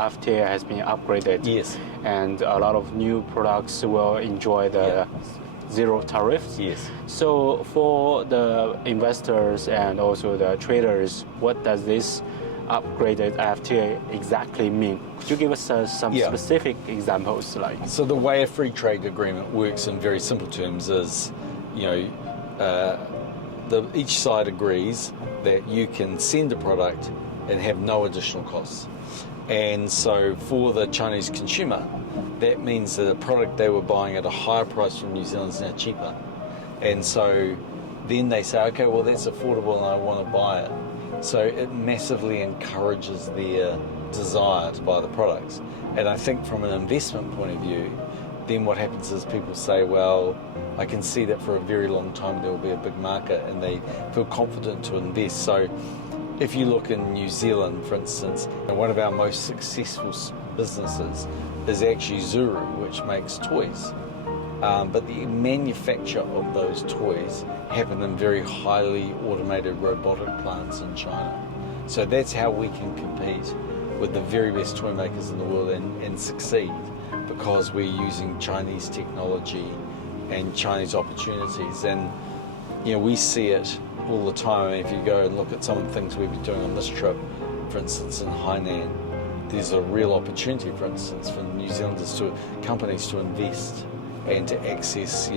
FTA has been upgraded. Yes. And a lot of new products will enjoy the zero tariffs. Yes. So for the investors and also the traders, what does this upgraded FTA exactly mean? Could you give us some specific examples? So the way a free trade agreement works in very simple terms is, each side agrees that you can send a product and have no additional costs. And so for the Chinese consumer, that means that a product they were buying at a higher price from New Zealand is now cheaper. And so then they say, okay, well, that's affordable and I want to buy it. So it massively encourages their desire to buy the products. And I think from an investment point of view, then what happens is people say, well, I can see that for a very long time there will be a big market, and they feel confident to invest. So if you look in New Zealand, for instance, one of our most successful businesses is actually Zuru, which makes toys. But the manufacture of those toys happen in very highly automated robotic plants in China. So that's how we can compete with the very best toy makers in the world and succeed, because we're using Chinese technology and Chinese opportunities. And we see it all the time. I mean, if you go and look at some of the things we've been doing on this trip, for instance in Hainan, there's a real opportunity, for instance, for New Zealanders companies to invest and to access,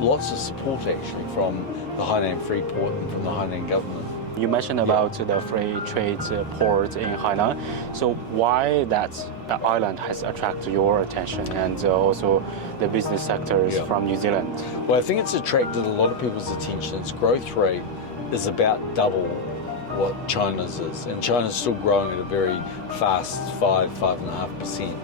lots of support actually from the Hainan Free Port and from the Hainan government. You mentioned about the free trade port in Hainan. So why that island has attracted your attention and also the business sectors from New Zealand? Well, I think it's attracted a lot of people's attention. Its growth rate is about double what China's is. And China's still growing at a very fast 5.5%.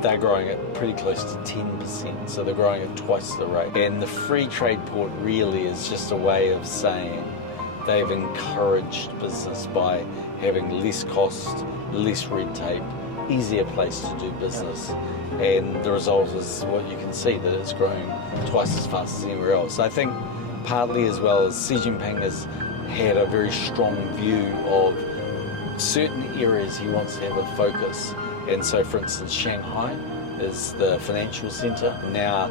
They're growing at pretty close to 10%, so they're growing at twice the rate. And the free trade port really is just a way of saying they've encouraged business by having less cost, less red tape, easier place to do business. And the result is what you can see, that it's growing twice as fast as anywhere else. I think partly as well as Xi Jinping has had a very strong view of certain areas he wants to have a focus. And so, for instance, Shanghai is the financial centre. Now,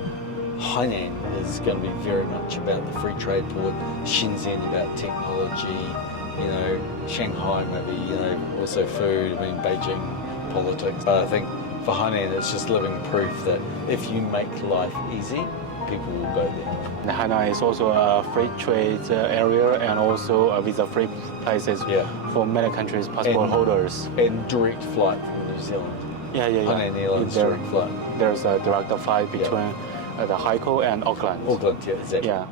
Hainan is going to be very much about the free trade port, Shenzhen about technology, Shanghai maybe, also food, Beijing politics. But I think for Hainan, it's just living proof that if you make life easy, people will go there. Hainan is also a free trade area and also a visa-free places for many countries' passport holders. And direct flight from New Zealand. Hainan Airlines direct flight. There's a direct flight between the Haikou and Auckland. Auckland, yeah, exactly. Yeah.